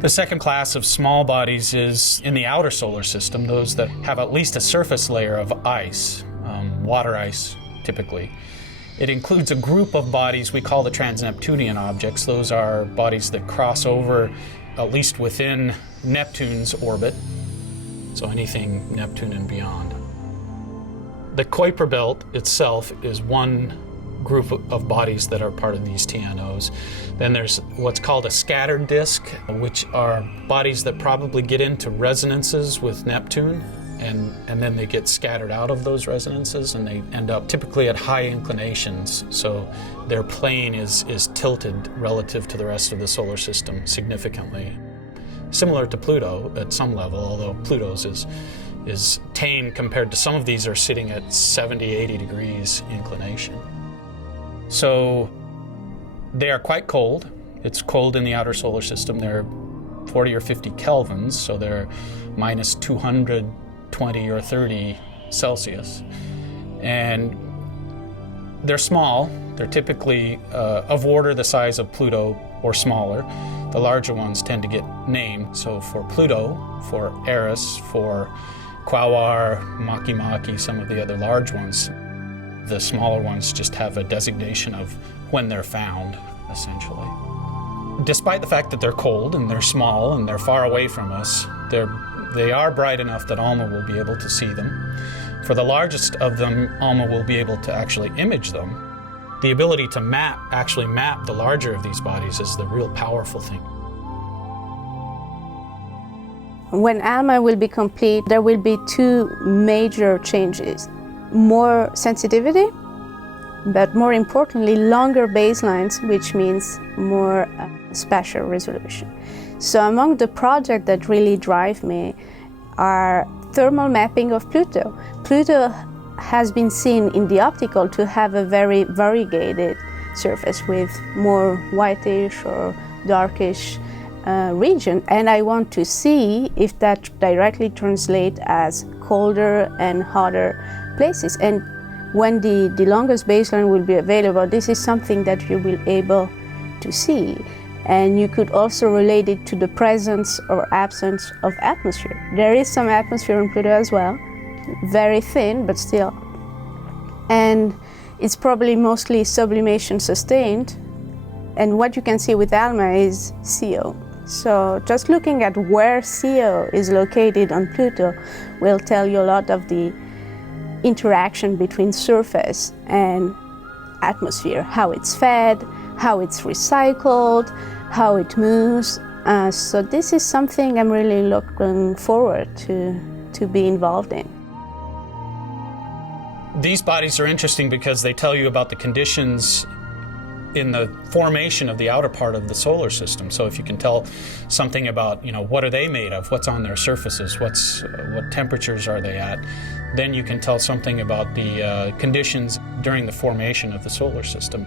The second class of small bodies is in the outer solar system, those that have at least a surface layer of ice, water ice typically. It includes a group of bodies we call the trans-neptunian objects. Those are bodies that cross over at least within Neptune's orbit, so anything Neptune and beyond. The Kuiper belt itself is one group of bodies that are part of these TNOs. Then there's what's called a scattered disk, which are bodies that probably get into resonances with Neptune, and then they get scattered out of those resonances, and they end up typically at high inclinations, so their plane is tilted relative to the rest of the solar system significantly. Similar to Pluto at some level, although Pluto's is tame compared to some of these are sitting at 70, 80 degrees inclination. So they are quite cold. It's cold in the outer solar system. They're 40 or 50 kelvins, so they're minus 220 or 30 Celsius. And they're small. They're typically of order the size of Pluto or smaller. The larger ones tend to get named. So for Pluto, for Eris, for Quaoar, Makemake, some of the other large ones, the smaller ones just have a designation of when they're found, essentially. Despite the fact that they're cold and they're small and they're far away from us, they are bright enough that ALMA will be able to see them. For the largest of them, ALMA will be able to actually image them. The ability to actually map the larger of these bodies is the real powerful thing. When ALMA will be complete, there will be two major changes. More sensitivity, but more importantly, longer baselines, which means more spatial resolution. So among the projects that really drive me are thermal mapping of Pluto. Pluto has been seen in the optical to have a very variegated surface with more whitish or darkish region, and I want to see if that directly translates as colder and hotter places. And when the longest baseline will be available, this is something that you will be able to see. And you could also relate it to the presence or absence of atmosphere. There is some atmosphere on Pluto as well, very thin, but still. And it's probably mostly sublimation sustained. And what you can see with ALMA is CO. So just looking at where CO is located on Pluto will tell you a lot of the interaction between surface and atmosphere, how it's fed, how it's recycled, how it moves. So this is something I'm really looking forward to be involved in. These bodies are interesting because they tell you about the conditions in the formation of the outer part of the solar system. So if you can tell something about, what are they made of, what's on their surfaces, what temperatures are they at, then you can tell something about the conditions during the formation of the solar system.